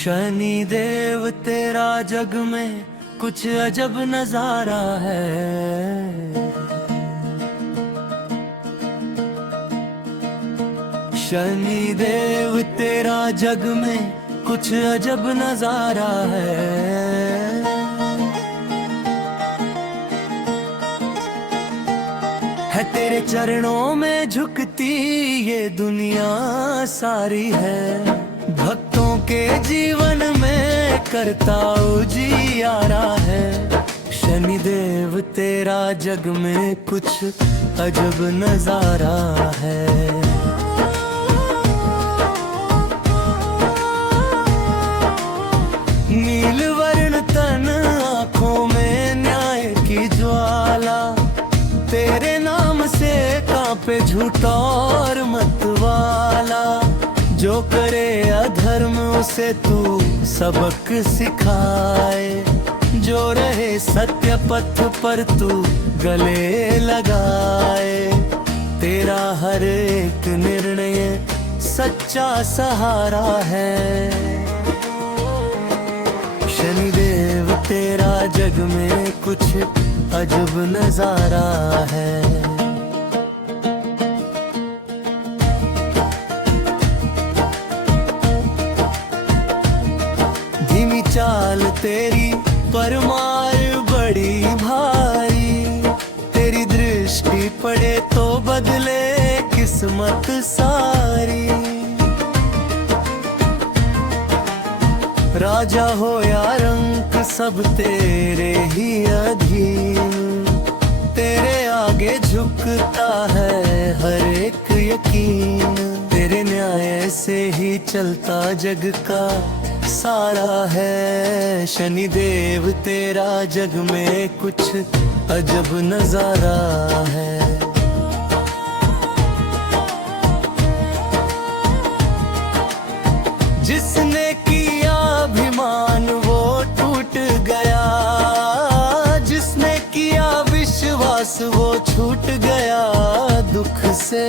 शनि देव तेरा जग में कुछ अजब नजारा है। शनि देव तेरा जग में कुछ अजब नजारा है तेरे चरणों में झुकती ये दुनिया सारी है। भक्तों के जीवन में करता उजियारा है। शनि देव तेरा जग में कुछ अजब नजारा है। नील वर्ण तन आँखों में न्याय की ज्वाला, तेरे नाम से कांपे झूठ और मतवाला। जो करे अधर्म उसे तू सबक सिखाए, जो रहे सत्य पथ पर तू गले लगाए। तेरा हर एक निर्णय सच्चा सहारा है। शनिदेव तेरा जग में कुछ अजब नजारा है। धीमी चाल तेरी परमार बड़ी भारी, तेरी दृष्टि पड़े तो बदले किस्मत सारी। राजा हो या रंक सब तेरे ही अधीन, तेरे आगे झुकता है हर एक यकीन। तेरे न्याय से ही चलता जग का सारा है। शनि देव तेरा जग में कुछ अजब नजारा है। जिसने किया अभिमान वो टूट गया, जिसने किया विश्वास वो छूट गया। दुख से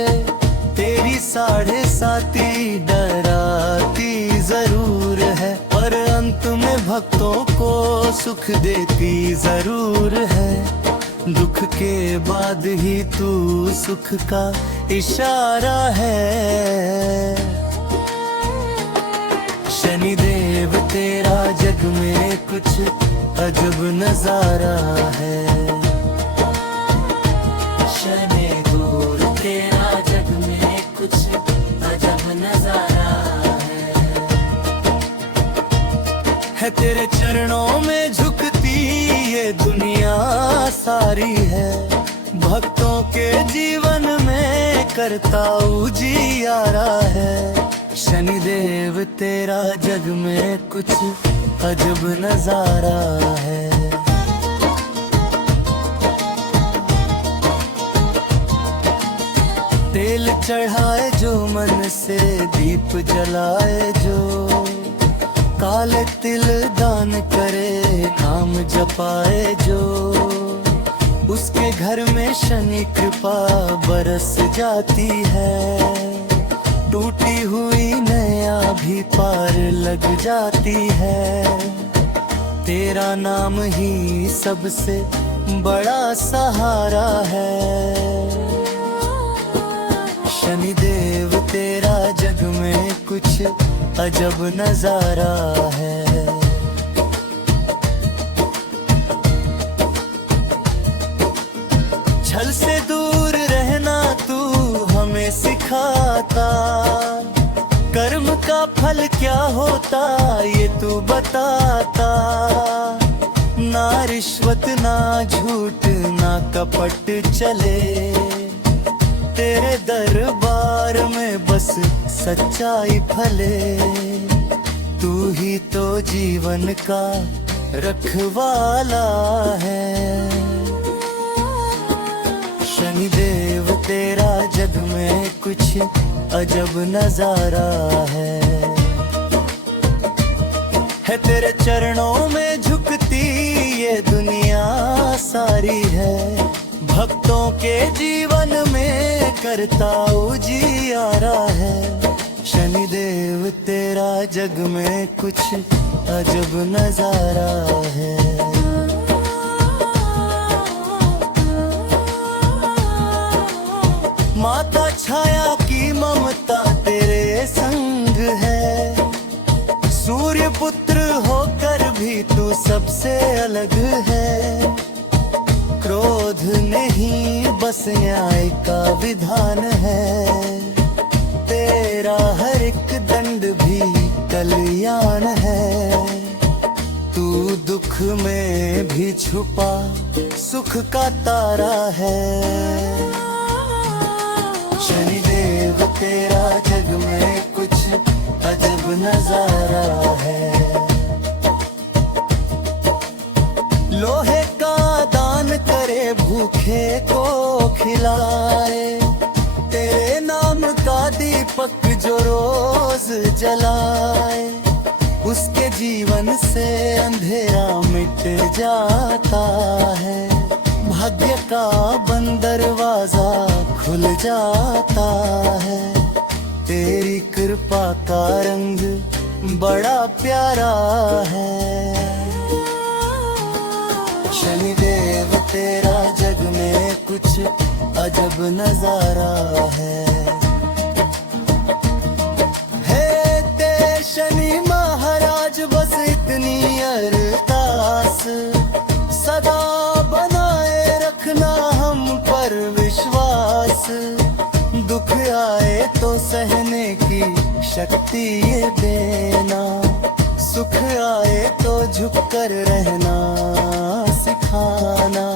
तेरी 7.5 डराती जरूर है, पर अंत में भक्तों को सुख देती जरूर है। दुख के बाद ही तू सुख का इशारा है। शनि देव तेरा जग में कुछ अजब नजारा है। शनि देव तेरा जग में कुछ अजब नजारा है। तेरे चरणों में झुकती ये दुनिया सारी है। भक्तों के जीवन में करता उजियारा है। शनि देव तेरा जग में कुछ अजब नजारा है। तेल चढ़ाए जो मन से दीप जलाए जो, काले तिल दान करे काम जपाए जो। उसके घर में शनि कृपा बरस जाती है। टूटी हुई नैया भी पार लग जाती है। तेरा नाम ही सबसे बड़ा सहारा है। शनि देव तेरा जग में कुछ अजब नजारा है। छल से दूर रहना तू हमें सिखाता, कर्म का फल क्या होता ये तू बताता। ना रिश्वत ना झूठ ना कपट चले, तेरे दरबार में बस सच्चाई फले। तू ही तो जीवन का रखवाला है। शनि देव तेरा जग में कुछ अजब नजारा है। तेरे चरणों में झुकती ये दुनिया सारी है। भक्तों के जीवन में करता उजियारा है। शनिदेव तेरा जग में कुछ अजब नजारा है। माता छाया की ममता तेरे संग है, सूर्य पुत्र होकर भी तू सबसे अलग है। क्रोध नहीं बस न्याय का विधान है, तेरा हर एक दंड भी कल्याण है। तू दुख में भी छुपा सुख का तारा है। शनिदेव तेरा जग में कुछ अजब नजारा है। लोहे का दान करे भूखे को खिलाए, तेरे नाम का दीपक जो रोज जलाए, उसके जीवन से अंधेरा मिट जाता है। भाग्य का बंद दरवाजा खुल जाता है, तेरी कृपा का रंग बड़ा प्यारा है। शनिदेव तेरा जग में कुछ अजब नजारा है। हे शनि महाराज बस इतनी अरदास, सदा बनाए रखना हम पर विश्वास। दुख आए तो सहने की शक्ति ये देना, सुख आए तो झुक कर रहना सिखाना।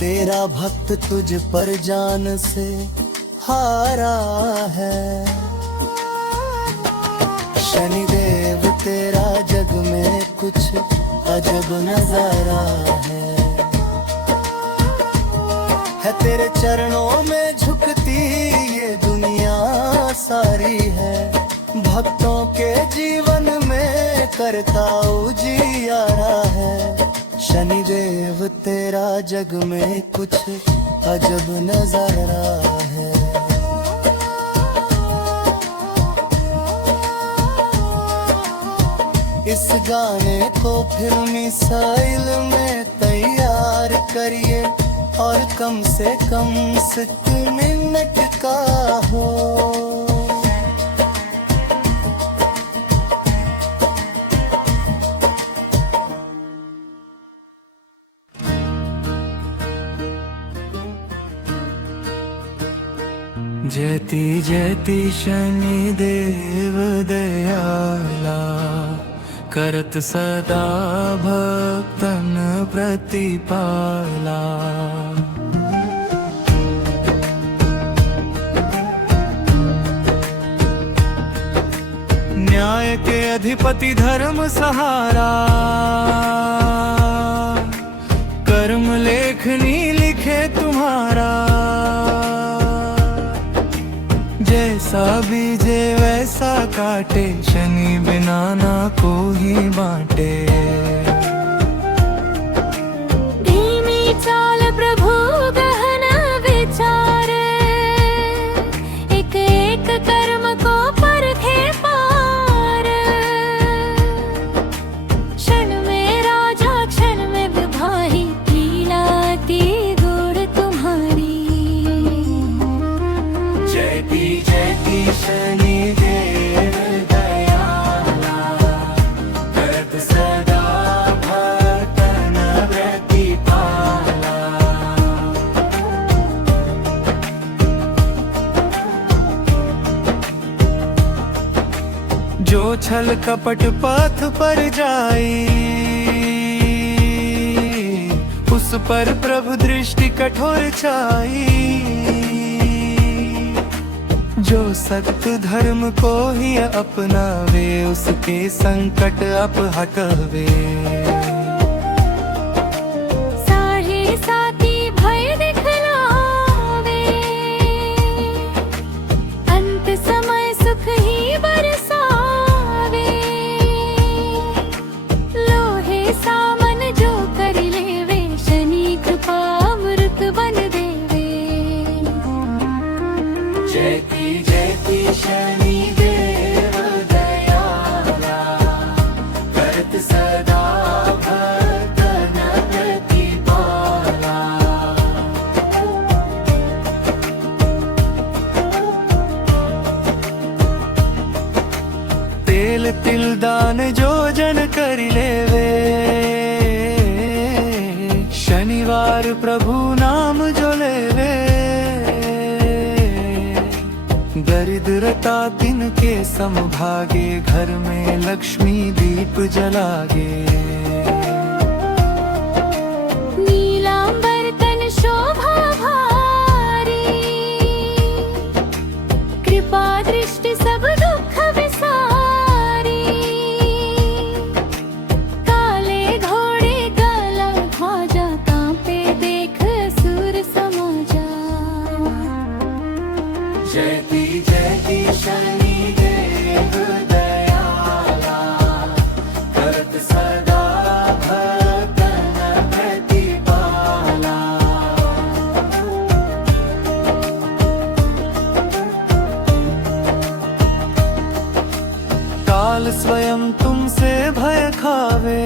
तेरा भक्त तुझ पर जान से हारा है। शनिदेव तेरा जग में कुछ अजब नजारा है तेरे चरणों में झुकती ये दुनिया सारी है। भक्तों के जीवन में करता उजियारा है। शनिदेव तेरा जग में कुछ अजब नजारा है। इस गाने को फिल्मी स्टाइल में तैयार करिए और कम से कम 60 मिनट का हो। जयति जयति शनिदेव दयाला, करत सदा भक्तन प्रतिपाला। न्याय के अधिपति धर्म सहारा, कर्म लेखनी लिखे तुम्हारा। जैसा बीजे वैसा काटे, शनि बिना ना को ही बांटे। धीमी चाल प्रभु गहन विचार, एक एक कर्म को परखे पार। क्षण में राजा क्षण में विभाही, लीला अति गुण तुम्हारी। जयति जयति शनिदेव दयाला, करत सदा भक्तन प्रतिपाला। जो छल कपट पथ पर जाई, उस पर प्रभु दृष्टि कठोर छाई। जो सत्य धर्म को ही अपनावे, उसके संकट अप हटवे। साहे साथी भय दिखलावे, अंत समय सुख ही बरसावे। लोहे सामन जो कर लेवे, शनि कृपा अमृत बन देवे। जयति जयति शनिदेव दयाला, तिलदान जो जन करी लेवे, शनिवार प्रभु नाम जो लेवे, दरिद्रता तिनके समभागे, घर में लक्ष्मी दीप जलागे। नीलांबर तन शोभा भारी, कृपा दृष्टि सब दुख विसारी, काले घोड़े काला ध्वजा, कांपे देख असुर समाजा। जयति जयति शनि देव दयाला, करत सदा भक्तन प्रतिपाला। काल स्वयं तुमसे भय खावे,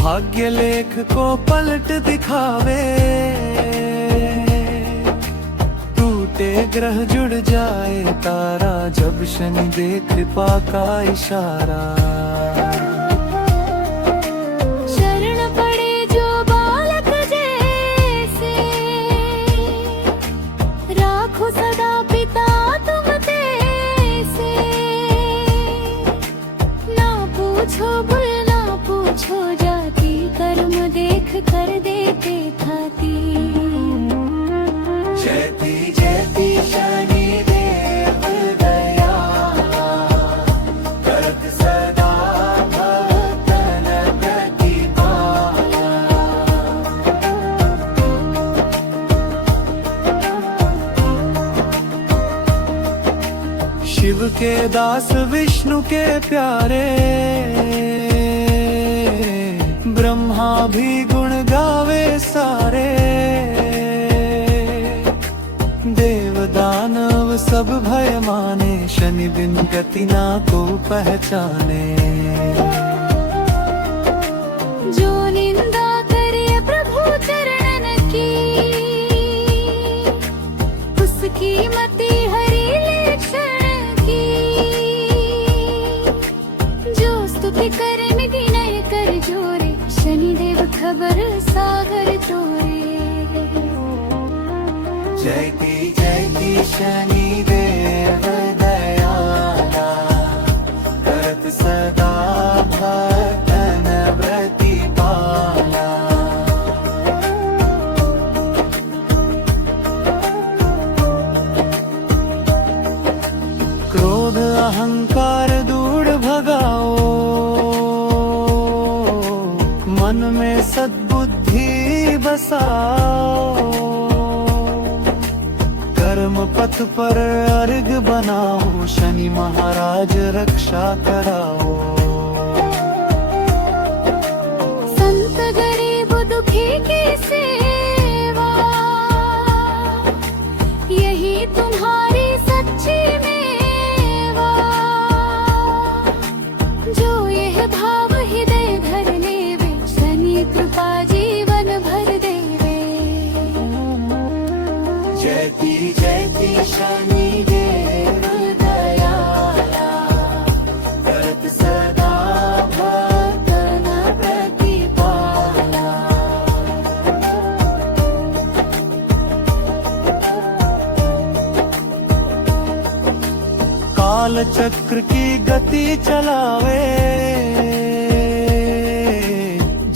भाग्य लेख को पलट दिखावे, ग्रह जुड़ जाए तारा, जब शनि दे कृपा का इशारा। शरण पड़े जो बालक जैसे, राखो सदा पिता तुम तेसे। ना पूछो भूल ना पूछो जाति, कर्म देख कर देते खाती। जयति जयति शनि देव दयाला, करत सदा भक्तन प्रतिपाला। शिव के दास विष्णु के प्यारे, ब्रह्मा भी गुण गावे सारे, देव दानव सब भय माने, शनि बिन गति ना को पहचाने। जो निंदा करे प्रभु चरणन की, उसकी मति हरि ले क्षण की। जो स्तुति करे विनय कर जोरे, शनि देव खबर सागर तोरे। जयति जयति शनि देव दयाला, करत सदा भक्तन प्रतिपाला। क्रोध अहंकार दूर भगाओ, मन में सद्बुद्धि बसाओ। कर्म पथ पर अर्घ बनाओ, शनि महाराज रक्षा कराओ। संत गरीब दुखी की सेवा, यही तुम्हारी सच्ची मेवा। जो यह भाव हृदय धर लेवे, शनि कृपा जीवन भर देवे। जयति जयति शनि देव दयाला, करत सदा भक्तन प्रतिपाला। काल चक्र की गति चलावे,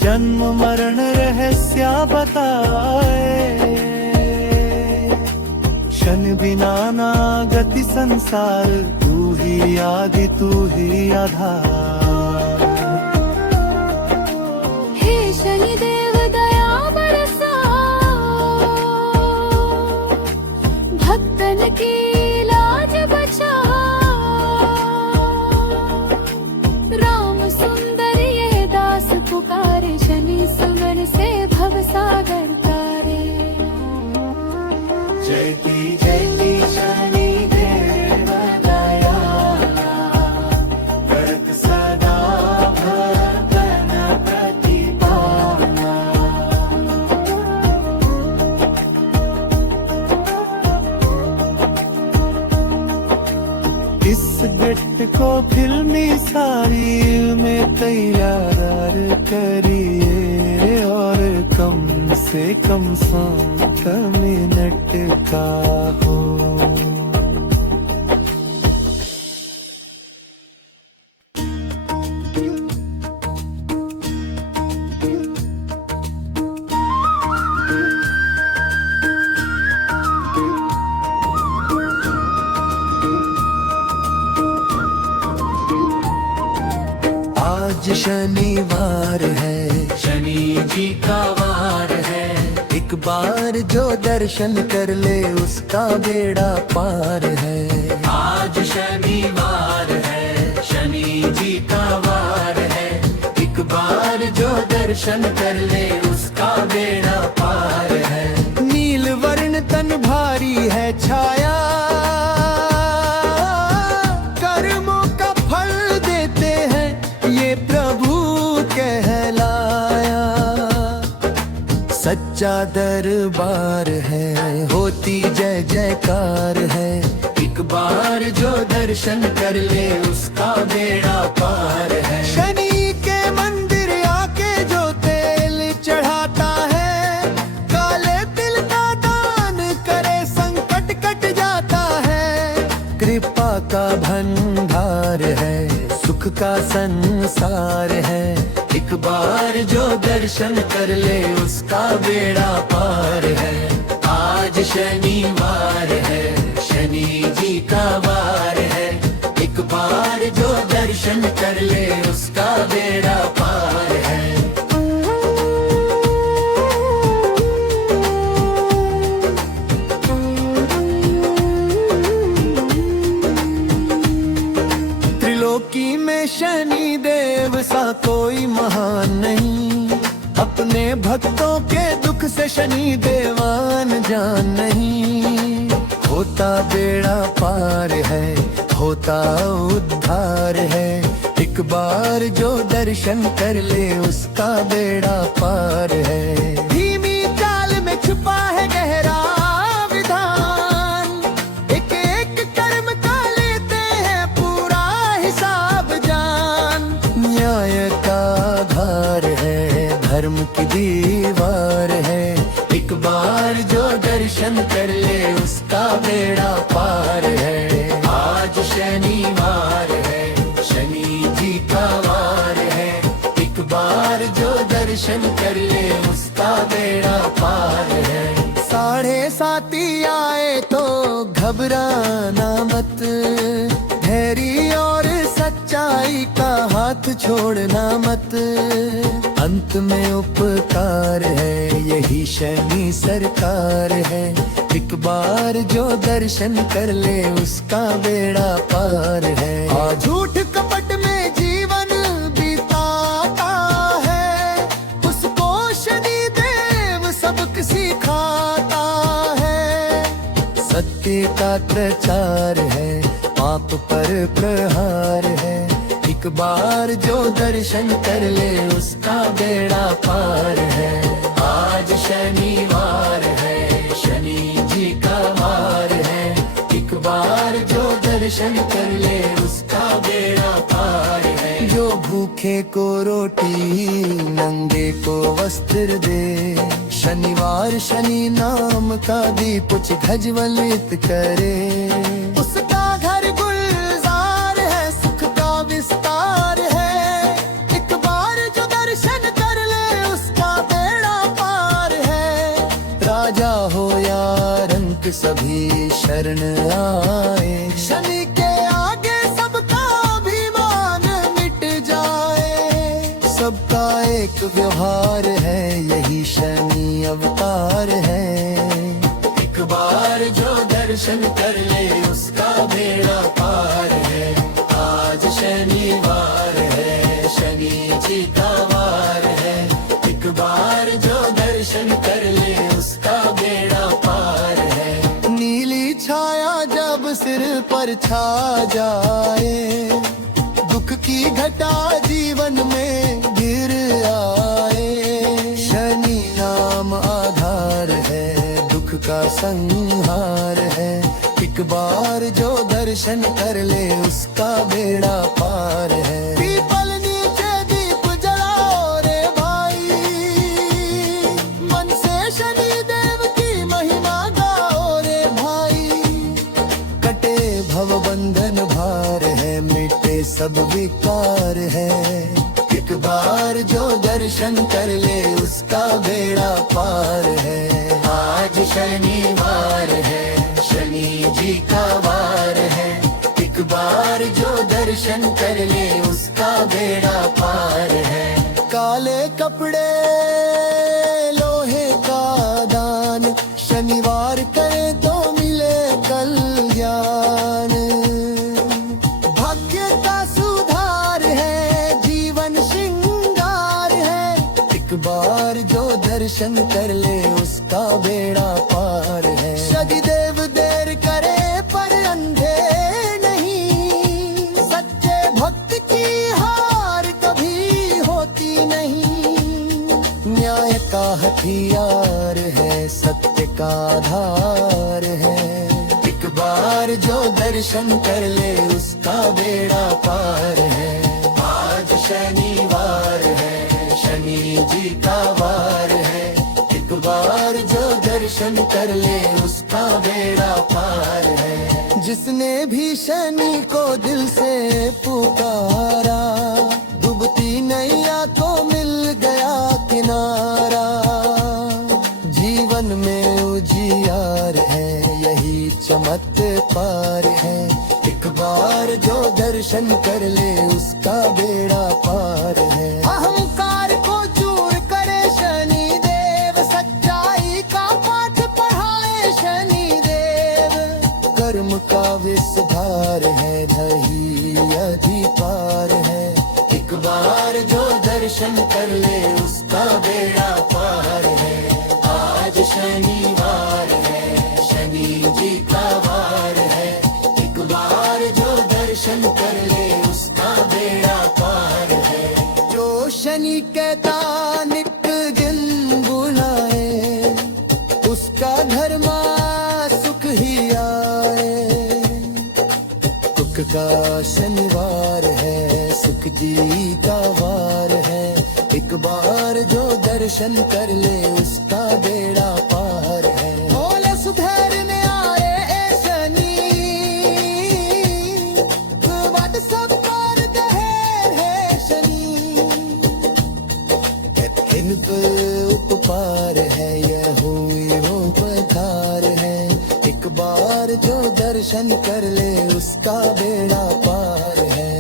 जन्म मरण रहस्य बताए। शनि बिना ना गति संसार, तू ही आदि तू ही आधार। हे शनि देव दया बरसाओ, भक्तन की लाज बचाओ। राम सुंदर ये दास पुकारे, शनि सुमन से भव सागर तारे। जयति जयति शनि देव दयाला, करत सदा भक्तन प्रतिपाला। इस सेट को फिल्मी सारी में तैयार करिए और कम से कम 7 मिनट का हो। आज शनिवार है, शनि जी का वार है। एक बार जो दर्शन कर ले उसका बेड़ा पार है। आज शनिवार है, शनि जी का वार है। एक बार जो दर्शन कर ले उसका बेड़ा पार है। नील वर्ण तन भारी है छाया, कर्मों का फल देते हैं ये प्रभु कहलाया। सच्चा दरबार है, होती जय जयकार है। एक बार जो दर्शन कर ले उसका बेड़ा पार है। शनि के मंदिर आके जो तेल चढ़ाता है, काले तिल का दान करे संकट कट जाता है। कृपा का भंडार है, सुख का संसार है। एक बार जो दर्शन कर ले उसका बेड़ा पार है। आज शनिवार है, शनि जी का वार है। एक बार जो दर्शन कर ले उसका बेड़ा पार है। त्रिलोकी में शनि देव सा कोई महान नहीं। अपने भक्तों के दुख से शनि देवान जान नहीं। होता बेड़ा पार है, होता उद्धार है। एक बार जो दर्शन कर ले उसका बेड़ा पार है। धीमी चाल में छुपा है गहरा विधान, एक एक कर्म का लेते हैं पूरा हिसाब जान। न्याय का आधार है, धर्म की दीवार है। एक बार जो दर्शन कर ले उसका बेड़ा पार है। आज शनिवार है, शनि जी का वार है। एक बार जो दर्शन कर ले उसका बेड़ा पार है। 7:30 आए तो घबराना मत, धैर्य और सच्चाई का हाथ छोड़ना मत। अंत में उपकार है, यही शनि सरकार है। एक बार जो दर्शन कर ले उसका बेड़ा पार है। झूठ कपट में जीवन बिताता है, उसको शनि देव सबक सिखाता है। सत्य का प्रचार है, पाप पर प्रहार है। एक बार जो दर्शन कर ले उसका बेड़ा पार है। आज शनिवार है, शनि जी का वार है। एक बार जो दर्शन कर ले उसका बेड़ा पार है। जो भूखे को रोटी, नंगे को वस्त्र दे। शनिवार शनि नाम का दीप प्रज्वलित करे। उसका घर गुलजार है, सुख का विस्तार है। एक बार जो दर्शन कर ले उसका बेड़ा पार है। राजा हो या रंक सभी शरण आए, शनि के आगे सबका अभिमान मिट जाए। सबका एक व्यवहार है, यही शनि अवतार है। एक बार जो दर्शन कर ले उसका बेड़ा पार है। आज शनिवार है, शनि जी का वार है। एक बार जो दर्शन कर ले उसका बेड़ा पार है। नीली छाया जब सिर पर छा जाए, दुख की घटा जीवन में गिर आए। शनि नाम आधार है, दुख का संहार है। एक बार जो दर्शन दर्शन कर ले उसका बेड़ा पार है। पीपल नीचे दीप जलाओ रे भाई, मन से शनि देव की महिमा गाओ रे भाई। कटे भव बंधन भार है, मिटे सब विकार है। एक बार जो दर्शन कर ले उसका बेड़ा पार है। आज शनिवार है, शनि जी का वार है। एक बार जो दर्शन कर ले उसका बेड़ा पार है। काले कपड़े लोहे का दान, शनिवार करे तो मिले कल्याण। भाग्य का सुधार है, जीवन श्रृंगार है। एक बार जो दर्शन कर ले उसका बेड़ा पार है। शनिदेव देर करे पर अंधे नहीं, सच्चे भक्त की हार कभी होती नहीं। न्याय का हथियार है, सत्य का आधार है। एक बार जो दर्शन कर ले उसका बेड़ा पार है। आज शनिवार है, शनि जी का वार है। एक बार जो दर्शन कर ले उसका बेड़ा पार है। जिसने भी शनि को दिल से पुकारा, डूबती नैया को मिल गया किनारा। जीवन में उजियार है, यही चमत्कार है। एक बार जो दर्शन कर ले उसका बेड़ा पार है। अहंकार को दूर करे शनि देव, सच्चाई का पाठ पढ़ाए शनि देव। कर्म का विस्तार है, दही अधिकार है। एक बार जो दर्शन कर ले उसका बेड़ा पार है। आज शनिवार है, शनि जी का वार है। एक बार जो दर्शन कर ले उसका बेड़ा पार है। जो शनि कहता निक दिन बुलाए, उसका धर्मा सुख ही आए। दुख का शनिवार है, सुख जी का वार है। एक बार जो दर्शन कर ले उसका बेड़ा पार है। बोले सुधरने आए ए शनि, बात सब पर दहेर है शनि। किंप उपपार है, यह हुई हो पधार है। एक बार जो दर्शन कर ले उसका बेड़ा पार है।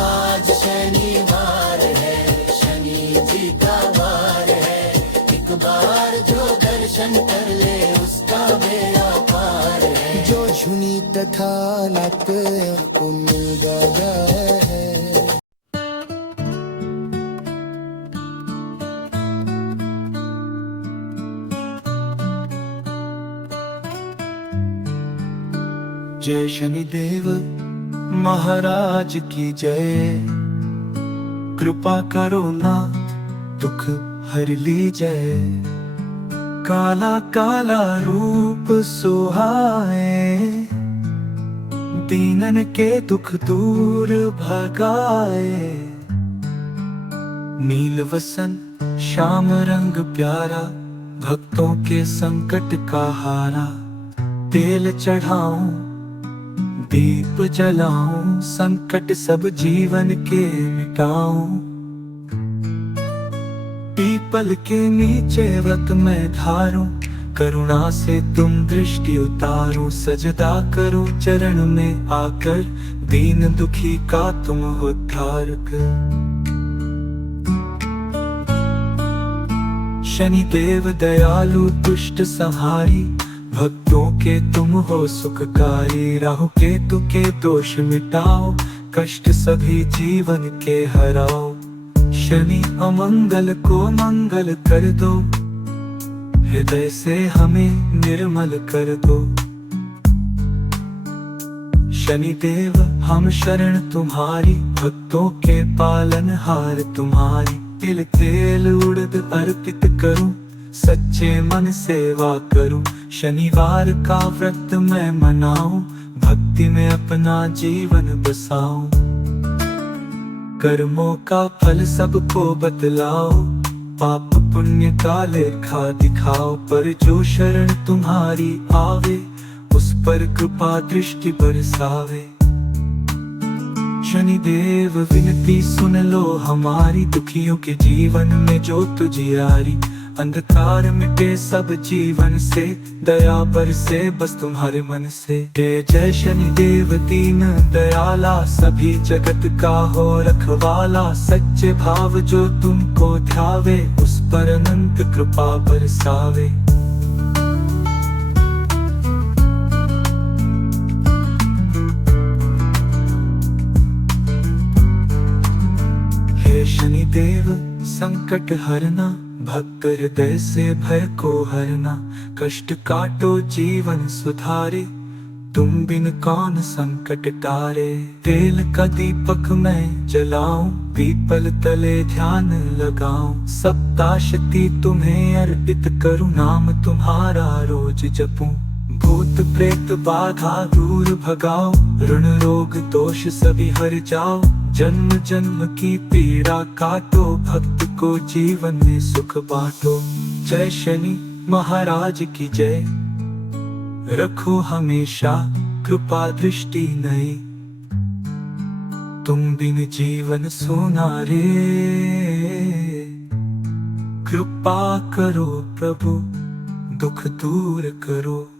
आज शनिवार है, शनि जी का वार है। एक बार जो दर्शन कर ले उसका बेड़ा पार है। जो झुनी तथा नक को मिल गया है। जय शनिदेव महाराज की जय। कृपा करो ना दुख हर लीजिए। काला काला रूप सुहाए, दीनन के दुख दूर भगाए। नील वसन श्याम रंग प्यारा, भक्तों के संकट का हारा। तेल चढ़ाऊं दीप जलाऊं, संकट सब जीवन के मिटाऊं। पीपल के नीचे व्रत में धारूं, करुणा से तुम दृष्टि उतारो। सजदा करो चरण में आकर, दीन दुखी का तुम उद्धार कर। शनिदेव दयालु दुष्ट संहारी, भक्तों के तुम हो सुखकारी। राहु केतु के दोष मिटाओ, कष्ट सभी जीवन के हराओ। शनि अमंगल को मंगल कर दो, हृदय से हमें निर्मल कर दो। शनिदेव हम शरण तुम्हारी, भक्तों के पालनहार तुम्हारी। तिल तेल उड़द अर्पित करूं, सच्चे मन सेवा करूं, शनिवार का व्रत मैं मनाऊं, भक्ति में अपना जीवन बसाऊं। कर्मों का फल सबको बतलाओ, पाप पुण्य का लेखा दिखाओ, पर जो शरण तुम्हारी आवे, उस पर कृपा दृष्टि बरसावे। शनिदेव विनती सुन लो हमारी, दुखियों के जीवन में ज्योत जियारी, अंधकार मिटे सब जीवन से, दया बरसे बस तुम्हारे मन से। जय जय शनिदेव दीन दयाला, सभी जगत का हो रखवाला, सच्चे भाव जो तुमको ध्यावे, उस पर अनंत कृपा बरसावे। हे शनिदेव संकट हरना, भक्त हृदय से भय को हरना, कष्ट काटो जीवन सुधारे, तुम बिन कौन संकट टारे। तेल का दीपक मैं जलाऊं, पीपल तले ध्यान लगाऊं, सप्ताशती तुम्हें अर्पित करूं, नाम तुम्हारा रोज जपूं। भूत प्रेत बाधा दूर भगाओ, ऋण रोग दोष सभी हर जाओ, जन्म जन्म की पीड़ा काटो, भक्त को जीवन में सुख बांटो। जय शनि महाराज की जय, रखो हमेशा कृपा दृष्टि नई, तुम बिन जीवन सोना रे। कृपा करो प्रभु, दुख दूर करो।